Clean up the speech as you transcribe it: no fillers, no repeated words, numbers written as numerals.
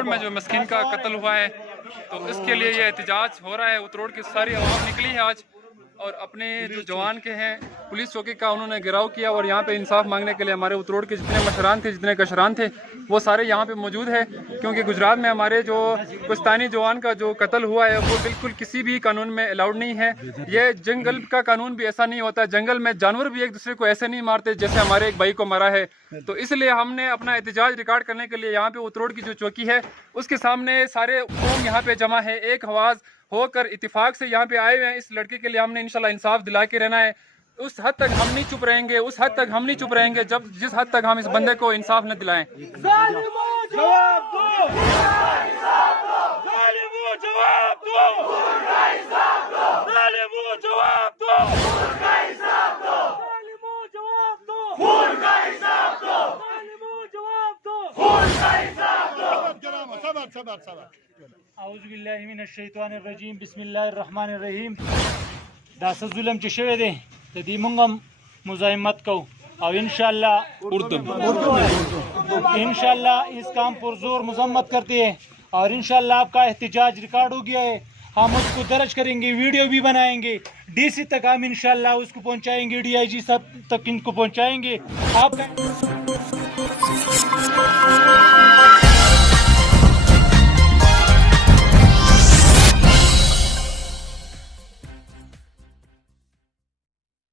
उतरोड़ में जो मस्किन का कत्ल हुआ है, तो इसके लिए ये एहतजाज हो रहा है। उतरोड़ की सारी आवाम निकली है आज और अपने जो जवान के हैं पुलिस चौकी का उन्होंने घेराव किया और यहाँ पे इंसाफ मांगने के लिए हमारे उतरोड़ के जितने मशरान थे, जितने कशरान थे, वो सारे यहाँ पे मौजूद है। क्योंकि गुजरात में हमारे जो पाकिस्तानी जवान का जो कत्ल हुआ है वो बिल्कुल किसी भी कानून में अलाउड नहीं है। ये जंगल का कानून भी ऐसा नहीं होता, जंगल में जानवर भी एक दूसरे को ऐसे नहीं मारते जैसे हमारे एक भाई को मारा है। तो इसलिए हमने अपना एहतजाज रिकॉर्ड करने के लिए यहाँ पे उतरोड़ की जो चौकी है उसके सामने सारे कौम यहाँ पे जमा है, एक आवाज़ होकर इत्तेफाक से यहाँ पे आए हुए हैं। इस लड़के के लिए हमने इंशाल्लाह इंसाफ दिला के रहना है। उस हद तक हम नहीं चुप रहेंगे, उस हद तक हम नहीं चुप रहेंगे जब जिस हद तक हम इस बंदे को इंसाफ न दिलाएं। औज़ुबिल्लाहिमिनश्शैतानिर्रजीम बिस्मिल्लाहिर्रहमानिर्रहीम। दास जुल्म च शवे दे तदी मुंगम मुजाहिमत को और इंशाल्लाह इस काम पर जोर मजम्मत करते हैं और इंशाल्लाह आपका एहतजाज रिकॉर्ड हो गया है। हम उसको दर्ज करेंगे, वीडियो भी बनाएंगे, डीसी तक हम इंशाल्लाह उसको पहुंचाएंगे, डीआईजी सब तक इनको पहुंचाएंगे। आपका